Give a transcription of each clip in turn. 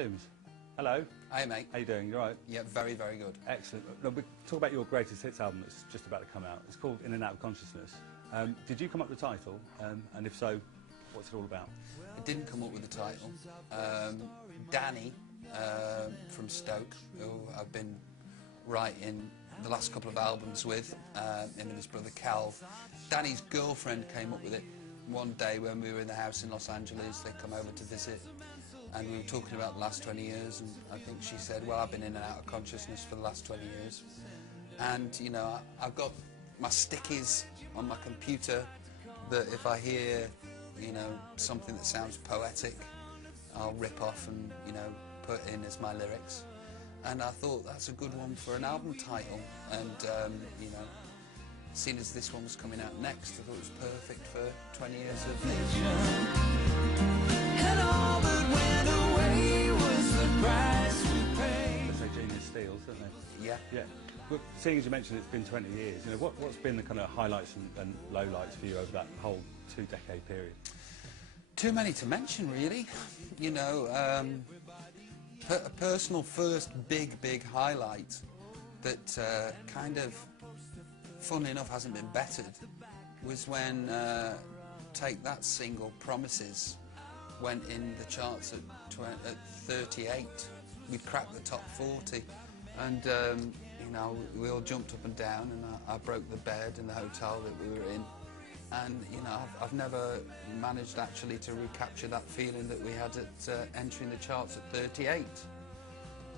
Williams. Hello. Hey mate. How you doing? You all right? Yeah, very, very good. Excellent. Look, we talk about your greatest hits album that's just about to come out. It's called In and Out of Consciousness. Did you come up with the title? And if so, what's it all about? I didn't come up with the title. Danny from Stoke, who I've been writing the last couple of albums with, him and his brother Cal. Danny's girlfriend came up with it one day when we were in the house in Los Angeles. They come over to visit, and we were talking about the last 20 years, and I think she said, well, I've been in and out of consciousness for the last 20 years. And, you know, I've got my stickies on my computer that if I hear, you know, something that sounds poetic, I'll rip off and, you know, put in as my lyrics. And I thought that's a good one for an album title. And, you know, seeing as this one was coming out next, I thought it was perfect for 20 years of And all that went away was the price we paid. They say genius steals, don't they? Yeah. Yeah. Well, seeing as you mentioned it's been 20 years, you know, what's been the kind of highlights and lowlights for you over that whole 2-decade period? Too many to mention, really. You know, a personal first big highlight that kind of, fun enough, hasn't been bettered was when Take That single, Promises, went in the charts at 38. We'd cracked the top 40, and you know, we all jumped up and down, and I broke the bed in the hotel that we were in. And you know, I've never managed actually to recapture that feeling that we had at entering the charts at 38.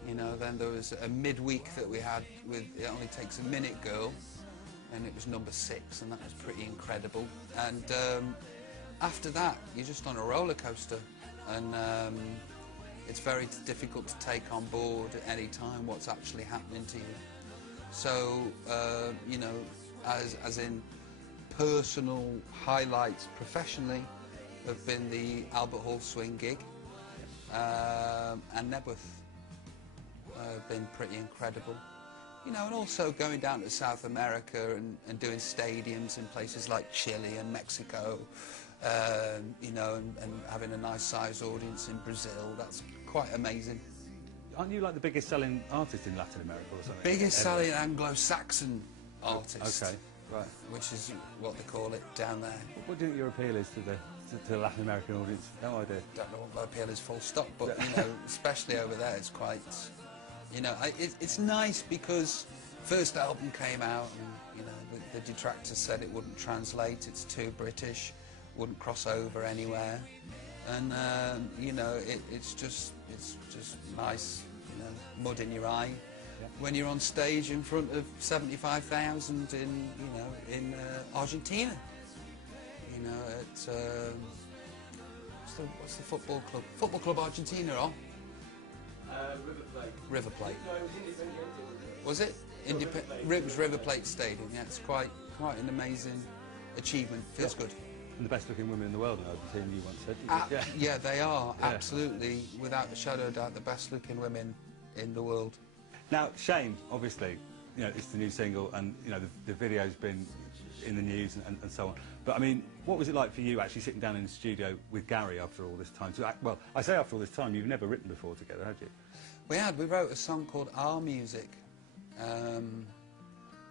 You know, then there was a midweek that we had with It Only Takes a Minute Girl, and it was number 6, and that was pretty incredible. And after that, you're just on a roller coaster, and it's very difficult to take on board at any time what's actually happening to you. So, you know, as in personal highlights professionally have been the Albert Hall Swing gig, and Nebworth have been pretty incredible. You know, and also going down to South America and doing stadiums in places like Chile and Mexico, you know, and having a nice sized audience in Brazil. That's quite amazing. Aren't you like the biggest selling artist in Latin America or something? Biggest selling Anglo-Saxon artist. Okay, right. Which is what they call it down there. What do you think your appeal is to the Latin American audience? No idea. Don't know what my appeal is, full stop, but you know, especially over there, it's quite, you know, it's nice because first album came out and, you know, the detractors said it wouldn't translate, it's too British, wouldn't cross over anywhere, and you know, it's just nice, you know, mud in your eye. Yeah. When you're on stage in front of 75,000 in, you know, in Argentina, you know, at what's the football club? Football Club Argentina on? River Plate. River Plate. No, it was Independiente. Was it? It was River Plate Stadium. Yeah, it's quite an amazing achievement. Feels good. And the best looking women in the world in Argentina, you once said. Yeah, they are absolutely, without a shadow of doubt, the best looking women in the world. Now, Shame, obviously, you know, it's the new single, and you know the video's been in the news and so on. But I mean, what was it like for you actually sitting down in the studio with Gary after all this time? So, well, I say after all this time, you've never written before together, had you? We had. We wrote a song called Our Music,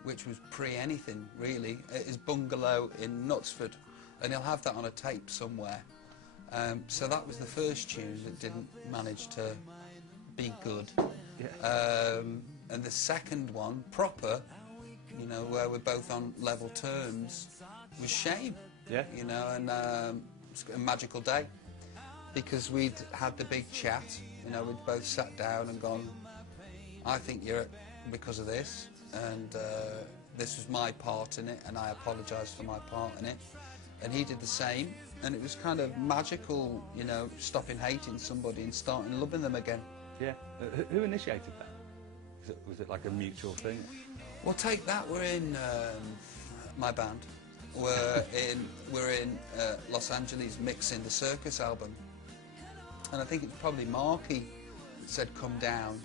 which was pre-anything, really. At his bungalow in Knutsford, and he'll have that on a tape somewhere. So that was the first tune that didn't manage to be good. Yeah. And the second one, proper, you know, where we're both on level terms, was Shame. Yeah. You know, and it's a magical day because we'd had the big chat. You know, we'd both sat down and gone, I think you're because of this, and this was my part in it, and I apologise for my part in it. And he did the same, and it was kind of magical, you know, stopping hating somebody and starting loving them again. Yeah. Who initiated that? Was it like a mutual thing? Well, Take That, we're in my band. We're in Los Angeles mixing the Circus album, and I think it's probably Marky that said come down,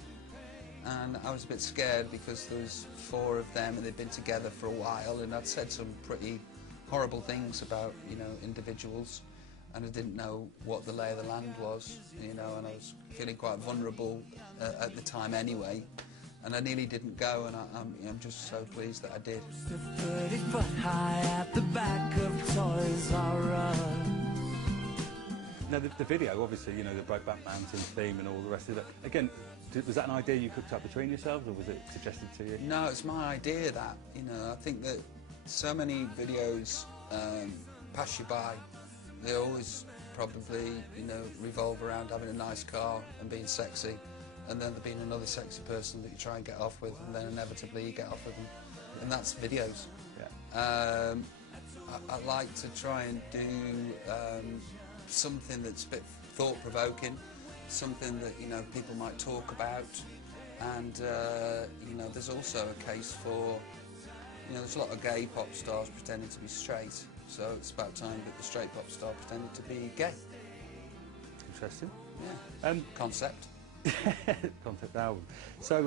and I was a bit scared because there was 4 of them and they'd been together for a while, and I'd said some pretty horrible things about, you know, individuals, and I didn't know what the lay of the land was, you know, and I was feeling quite vulnerable at the time anyway, and I nearly didn't go, and I'm just so pleased that I did. 30 foot high at the back of Toys R Us. Now, the video, obviously, you know, the Brokeback Mountain theme and all the rest of it. Again, was that an idea you cooked up between yourselves, or was it suggested to you? No, it's my idea that, you know, I think that so many videos pass you by. They always probably, you know, revolve around having a nice car and being sexy, and then there being another sexy person that you try and get off with, and then inevitably you get off with them. And that's videos. Yeah. I like to try and do something that's a bit thought-provoking, something that, you know, people might talk about, and you know, there's also a case for, you know, there's a lot of gay pop stars pretending to be straight, so it's about time that the straight pop star pretended to be gay. Interesting. Yeah. Concept. Concept album. So,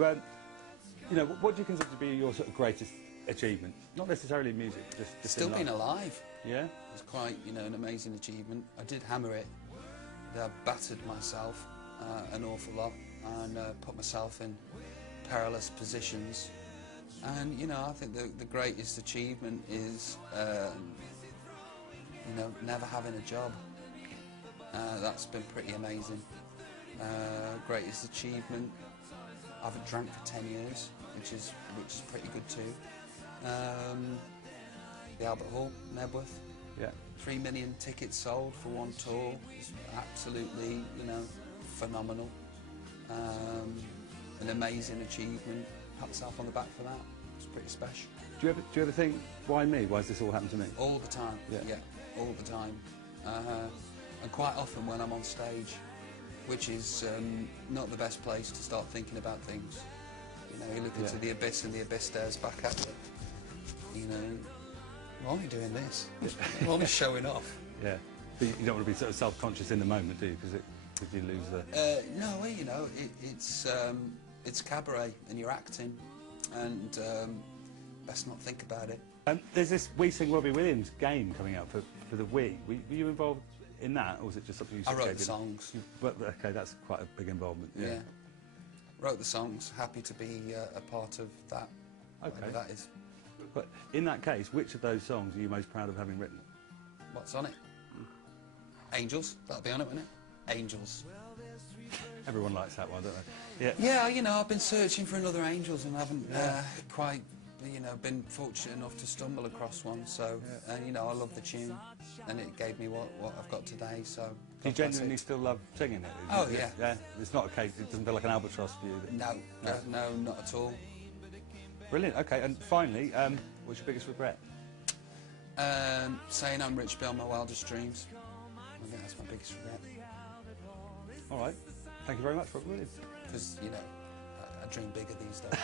you know, what do you consider to be your sort of greatest achievement? Not necessarily music, just Still in being life. alive. Yeah? It's quite, you know, an amazing achievement. I did hammer it. I battered myself an awful lot and put myself in perilous positions. And, you know, I think the greatest achievement is, you know, never having a job. That's been pretty amazing. Greatest achievement, I haven't drank for 10 years, which is pretty good too. The Albert Hall, Nebworth. Yeah. 3 million tickets sold for one tour. It's absolutely, you know, phenomenal. An amazing achievement. Pat myself on the back for that. It's pretty special. Do you ever think, why me? Why has this all happened to me? All the time. Yeah. All the time. And quite often when I'm on stage, which is not the best place to start thinking about things. You know, you look into the abyss and the abyss stares back at you. You know, we're only doing this. We're only showing off. Yeah. But you don't want to be sort of self-conscious in the moment, do you? Because you lose the... No, well, you know, it's cabaret and you're acting, and best not think about it. There's this We Sing Robbie Williams game coming out for the Wii. Were you involved in that, or was it just something you I sort of wrote gave the in? songs. But okay, that's quite a big involvement. Yeah. Yeah. Wrote the songs. Happy to be a part of that. Okay. Whatever that is. But in that case, which of those songs are you most proud of having written? What's on it? Angels. That'll be on it, won't it? Angels. Everyone likes that one, don't they? Yeah. Yeah, you know, I've been searching for another Angels and haven't quite, you know, been fortunate enough to stumble across one. So, and you know, I love the tune, and it gave me what I've got today. So. Do you genuinely still love singing it? Oh, Is it? yeah. Yeah. It's not a case. It doesn't feel like an albatross for you. No, not at all. Brilliant. Okay, and finally, what's your biggest regret? Saying I'm rich beyond my wildest dreams. I think that's my biggest regret. All right. Thank you very much, Robbie Williams. Because, you know, I dream bigger these days.